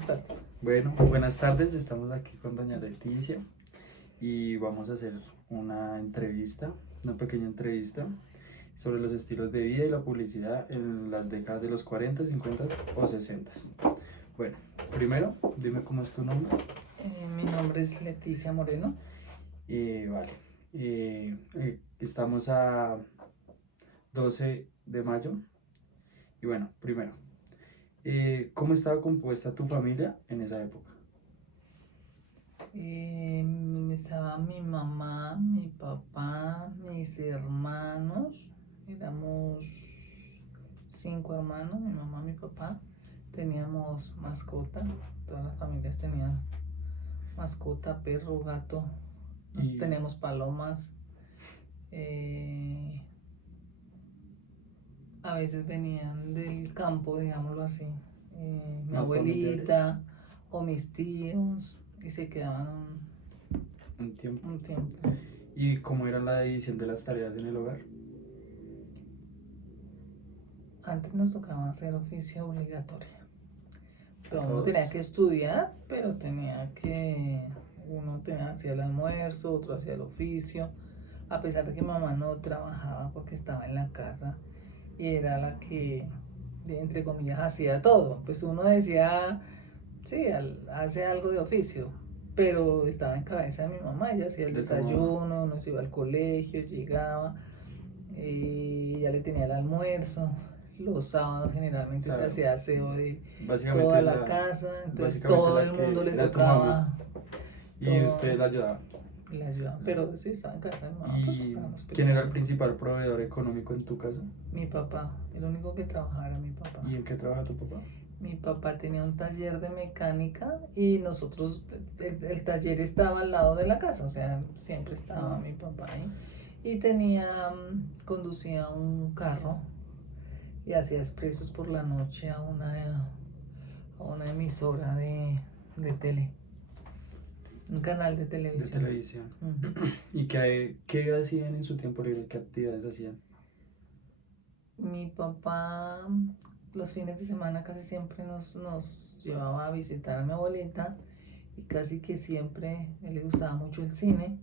buenas tardes. Bueno, buenas tardes, estamos aquí con doña Leticia y vamos a hacer una pequeña entrevista sobre los estilos de vida y la publicidad en las décadas de los 40, 50 o 60. Bueno, primero, dime cómo es tu nombre. Mi nombre es Leticia Moreno. Vale, estamos a 12 de mayo y bueno, primero, ¿cómo estaba compuesta tu familia en esa época? Estaba mi mamá, mi papá, mis hermanos. Éramos 5 hermanos, mi mamá, mi papá. Teníamos mascota. Todas las familias tenían mascota, perro, gato. Y Teníamos palomas. A veces venían del campo, digámoslo así. Mi más familiares, abuelita o mis tíos y se quedaban un tiempo. un tiempo. ¿Y cómo era la división de las tareas en el hogar? Antes nos tocaba hacer oficio obligatorio. Pero uno Todos. tenía que estudiar, pero uno hacía el almuerzo, otro hacía el oficio. A pesar de que mamá no trabajaba porque estaba en la casa y era la que, entre comillas, hacía todo. Pues uno decía, sí, hace algo de oficio, pero estaba en cabeza de mi mamá. Ella hacía el De tu mamá. desayuno, nos iba al colegio, llegaba y ya le tenía el almuerzo. Los sábados generalmente se Claro. hacía aseo de Básicamente toda la casa, entonces básicamente todo la el que mundo le era tu mamá tocaba y todo usted la ayudaba. y le ayudaba. Pero sí, estaba en casa de mi mamá, pues ¿Y estábamos quién era el pequeños. principal proveedor económico en tu casa? Mi papá, el único que trabajaba era mi papá. ¿Y en qué trabaja tu papá? Mi papá tenía un taller de mecánica y el taller estaba al lado de la casa, o sea, siempre estaba mi papá ahí. Y conducía un carro y hacía expresos por la noche a una emisora de tele, un canal de De televisión. televisión. Ujú. ¿Y qué hacían en su tiempo libre? ¿Qué actividades hacían? Mi papá los fines de semana casi siempre nos llevaba a visitar a mi abuelita y casi que siempre a él le gustaba mucho el cine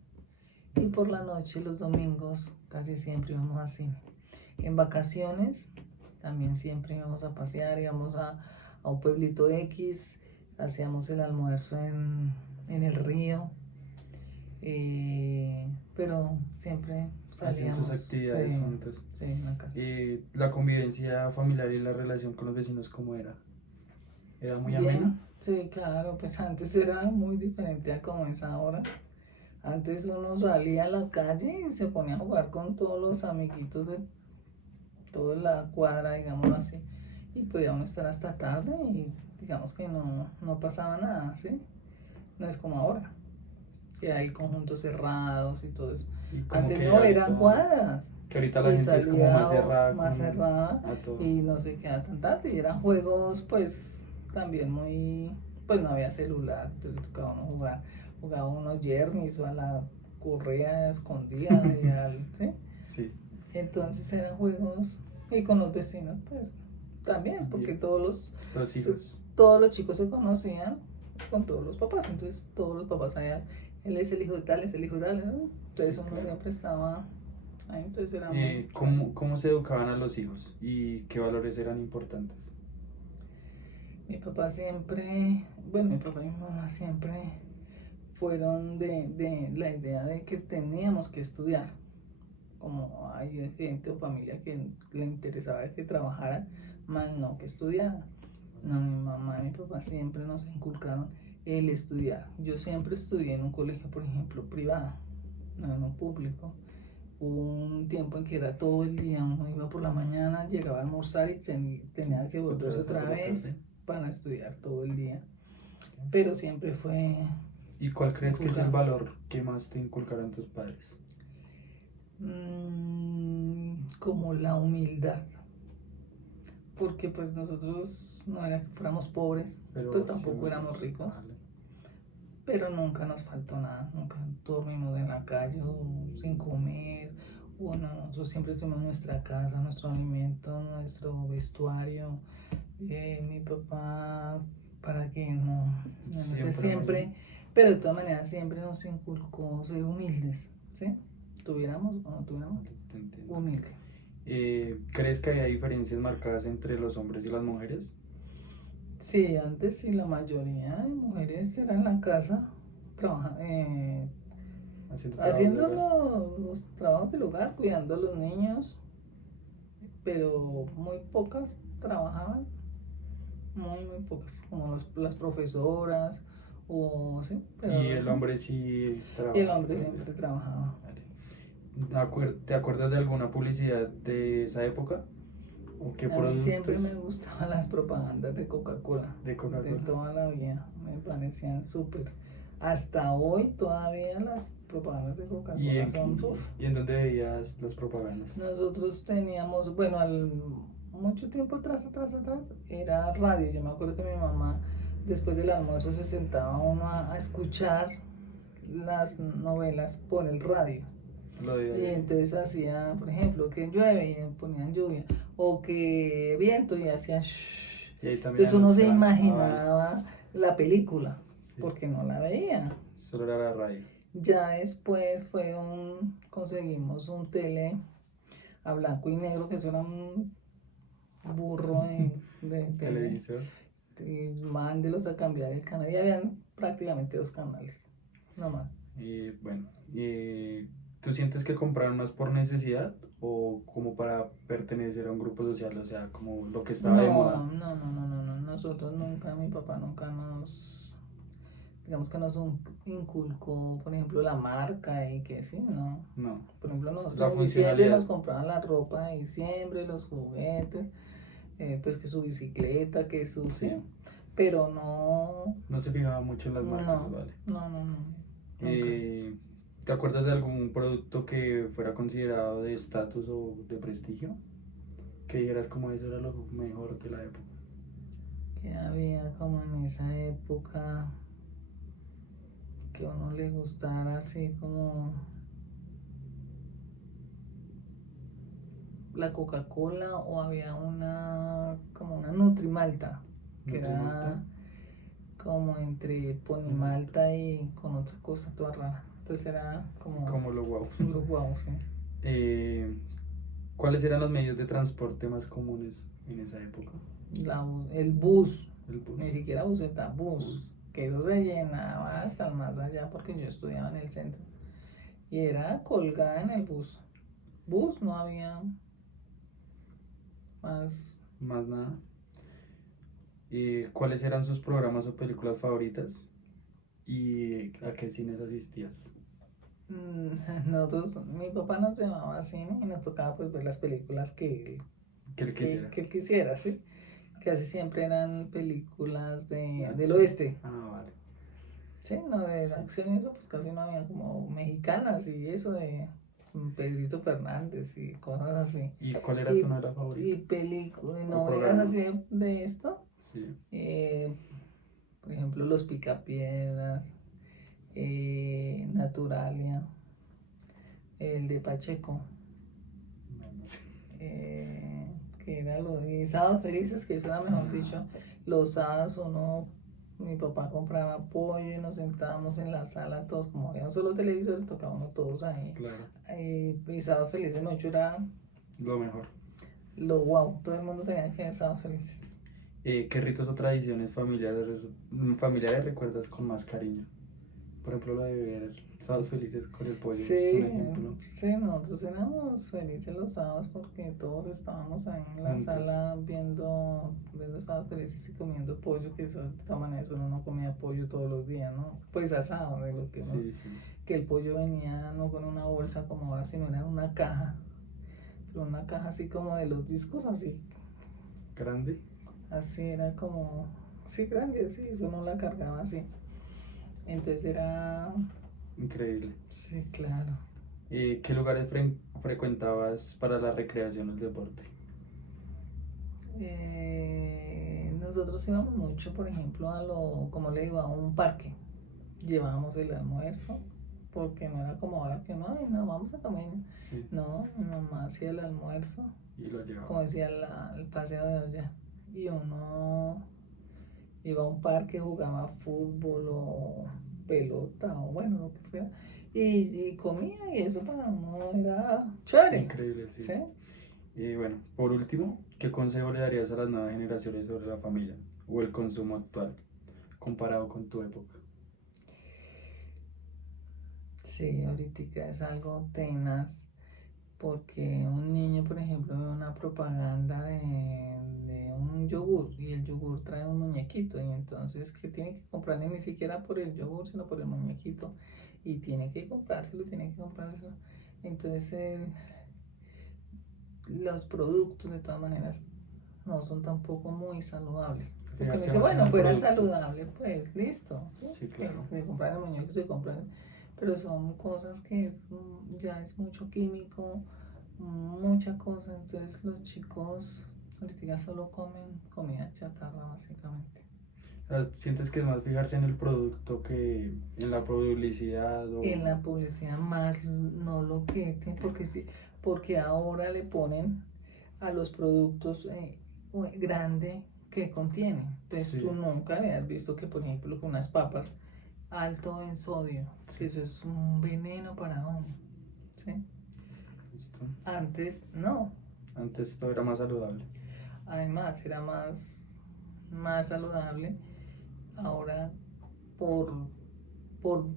y por la noche los domingos casi siempre íbamos al cine. En vacaciones también siempre íbamos a pasear, íbamos a un pueblito X, hacíamos el almuerzo en el río, pero siempre Hacían sus salíamos, actividades sí, juntos. sí, en la casa. La convivencia familiar y la relación con los vecinos, ¿cómo era? ¿Era muy amena? Bien, sí, claro, pues antes era muy diferente a como es ahora. Antes uno salía a la calle y se ponía a jugar con todos los amiguitos de toda la cuadra, digamos así, y podía uno estar hasta tarde y digamos que no pasaba nada, ¿sí? No es como ahora, que Sí. hay conjuntos cerrados y todo eso. Y como Antes que no, eran ahorita, cuadras que ahorita la y gente es como más salía cerrada más cerrada a todo. y no se quedaba tan tarde. Y eran juegos, pues, también pues no había celular, entonces le tocaba uno jugaba unos yermis o a la correa escondida, ¿sí? Sí, Entonces eran juegos y con los vecinos, pues, también, porque bien. Los hijos. todos los chicos se conocían con todos los papás, entonces todos los papás sabían, él es el hijo de tal, es el hijo de tal, ¿no? Entonces Sí, uno claro. siempre estaba ahí, entonces era muy ¿Cómo se educaban a los hijos y qué valores eran importantes? Mi papá siempre, bueno, mi papá y mi mamá siempre fueron de la idea de que teníamos que estudiar. Como hay gente o familia que le interesaba que trabajara, más no que estudiara. No, mi mamá y mi papá siempre nos inculcaron el estudiar. Yo siempre estudié en un colegio, por ejemplo, privado, no en un público. Hubo un tiempo en que era todo el día, uno iba por la mañana, llegaba a almorzar y tenía que volverse Otra otra por la vez tarde. para estudiar todo el día. Pero siempre fue ¿Y cuál crees que es el inculcado. valor que más te inculcaron tus padres? Como la humildad, porque pues nosotros no era que fuéramos pobres, pero Pero sí, tampoco éramos ricos, vale. pero nunca nos faltó nada, nunca dormimos en la calle o sin comer, o no, nosotros siempre tuvimos nuestra casa, nuestro alimento, nuestro vestuario. Mi papá, para que no siempre, pero de todas maneras siempre nos inculcó ser humildes, ¿sí? Tuviéramos o no tuviéramos, Te entiendo. humilde. ¿Crees que hay diferencias marcadas entre los hombres y las mujeres? Sí, antes sí la mayoría de mujeres eran en la casa, Haciendo trabajos de haciendo hogar. los trabajos del hogar, cuidando a los niños, pero muy pocas trabajaban, muy pocas, como las profesoras, o sí, pero Y el el resto. hombre sí Y el trabaja hombre todo el día. siempre trabajaba. Vale. ¿Te acuerdas de alguna publicidad de esa época? ¿O qué A mí siempre productos me gustaban las propagandas de Coca-Cola, de de Coca-Cola? toda la vida, me parecían súper. Hasta hoy todavía las propagandas de ¿Y Coca-Cola son, uf. en dónde veías las propagandas? Nosotros teníamos, bueno, mucho tiempo atrás, era radio. Yo me acuerdo que mi mamá, después del almuerzo, se sentaba uno a escuchar las novelas por el radio. Lo de Y entonces hacía, por ejemplo, que llueve y ponían lluvia, o que viento y hacían shhh. Y ahí también Entonces uno se anunciaban. Ah, vale. imaginaba la película, Sí. porque no la veía. Solo era la radio. Ya después conseguimos un tele a blanco y negro, que eso era un burro de tele. Televisor. Y mándelos a cambiar el canal. Y habían prácticamente 2 canales, no más. Bueno, ¿tú sientes que compraron más por necesidad o como para pertenecer a un grupo social? O sea, como lo que estaba de moda. No. Nosotros nunca, mi papá nunca digamos que nos inculcó, por ejemplo, la marca y que sí, no. No, Por ejemplo, la nosotros en diciembre funcionalidad. nos compraban la ropa de diciembre, los juguetes, pues que su bicicleta, que su, sí, Sí. pero no, No se fijaba mucho en las marcas, no, vale. nunca. ¿Te acuerdas de algún producto que fuera considerado de estatus o de prestigio? Que dijeras como eso era lo mejor de la época. Que había como en esa época que a uno le gustara así como la Coca-Cola, o había como una Nutrimalta, que Nutrimalta. era como entre Ponimalta y con otra cosa toda rara. Entonces era Como lo guau. lo guau, sí. ¿Cuáles eran los medios de transporte más comunes en esa época? El bus, El bus. ni siquiera buseta, bus, que eso se llenaba hasta el más allá porque yo estudiaba en el centro. Y era colgada en el bus. Bus, no había más. Más nada. ¿Cuáles eran sus programas o películas favoritas? ¿Y a qué cines asistías? Nosotros, mi papá nos llevaba a cine y nos tocaba pues ver las películas ¿Qué le quisiera? que él quisiera, ¿sí? Casi siempre eran películas del Acción. oeste, Ah, vale. ¿sí? No de Sí. acción y eso, pues casi no había, como mexicanas y eso de Pedrito Fernández y cosas así. ¿Y cuál era tu novela Y favorita? películas, y ¿O novelas programa? así de esto, Sí. por ejemplo, Los Picapiedras, Naturalia, el de Pacheco. No sé. Que era y sábados felices, que eso era mejor dicho, los sábados mi papá compraba pollo y nos sentábamos en la sala todos, como había un solo televisor, tocábamos todos ahí. Claro. Y sábados felices, mucho era Lo mejor. lo wow, todo el mundo tenía que ver sábados felices. ¿Qué ritos o tradiciones familiares recuerdas con más cariño? Por ejemplo, la de ver Sábados Felices con el pollo es un ejemplo. Sí, nosotros éramos felices los sábados porque todos estábamos ahí en la Juntos. sala viendo sábados felices y comiendo pollo, que eso, de todas maneras uno no comía pollo todos los días, ¿no? Pues asado, de lo que Sí, sí. que el pollo venía no con una bolsa como ahora, sino era una caja, pero una caja así como de los discos, así. Grande. Así era como, sí, grande, así, eso no la cargaba así. Entonces era... Increíble. Sí, claro. ¿Qué lugares frecuentabas para la recreación o el deporte? Nosotros íbamos mucho, por ejemplo, como le digo, a un parque. Llevábamos el almuerzo, porque no era como ahora que no, ay, no, vamos a comer. Sí. No, mi mamá hacía el almuerzo, Y lo llevaba. como decía el paseo de olla, y uno iba a un parque, jugaba fútbol o pelota o bueno, lo que fuera, y comía y eso para uno era chévere, Increíble, sí. ¿sí? Y bueno, por último, ¿qué consejo le darías a las nuevas generaciones sobre la familia o el consumo actual comparado con tu época? Sí, ahorita es algo tenaz porque un niño, por ejemplo, ve una propaganda de un yogur y el yogur trae un muñequito y entonces que tiene que comprarle ni siquiera por el yogur, sino por el muñequito y tiene que comprárselo. Entonces los productos de todas maneras no son tampoco muy saludables. Porque uno Fijarse dice, más en bueno, el fuera producto. saludable, pues listo, ¿sí? Sí, claro. Se compran el muñeco, se compran, pero son cosas que ya es mucho químico, mucha cosa, entonces los chicos ahorita solo comen comida chatarra básicamente. ¿Sientes que es más fijarse en el producto que en la publicidad En o...? la publicidad más no lo que, porque sí, porque ahora le ponen a los productos grande que contienen. Entonces tú Sí, nunca habías visto que, por ejemplo, con unas papas alto en sodio, que sí, eso es un veneno para uno, ¿sí? listo. Antes no. Antes todo era más saludable. Además era más saludable. Ahora por, por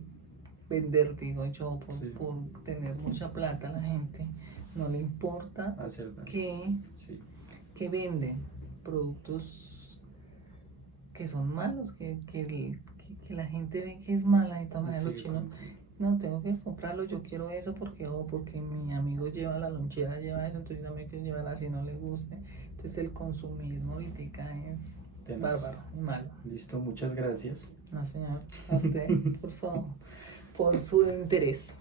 vender, digo yo, Sí, por tener mucha plata la gente, no le importa hacer daño. que, Sí, que venden productos que son malos, que la gente ve que es mala. De todas y maneras, los sigue chinos, comprando. no, tengo que comprarlo, yo quiero eso porque mi amigo lleva la lonchera, lleva eso, entonces yo también quiero llevar así, no le guste. Entonces el consumismo ahorita es Tenaz. bárbaro y malo. Listo, muchas gracias. No, señor, a usted por su interés.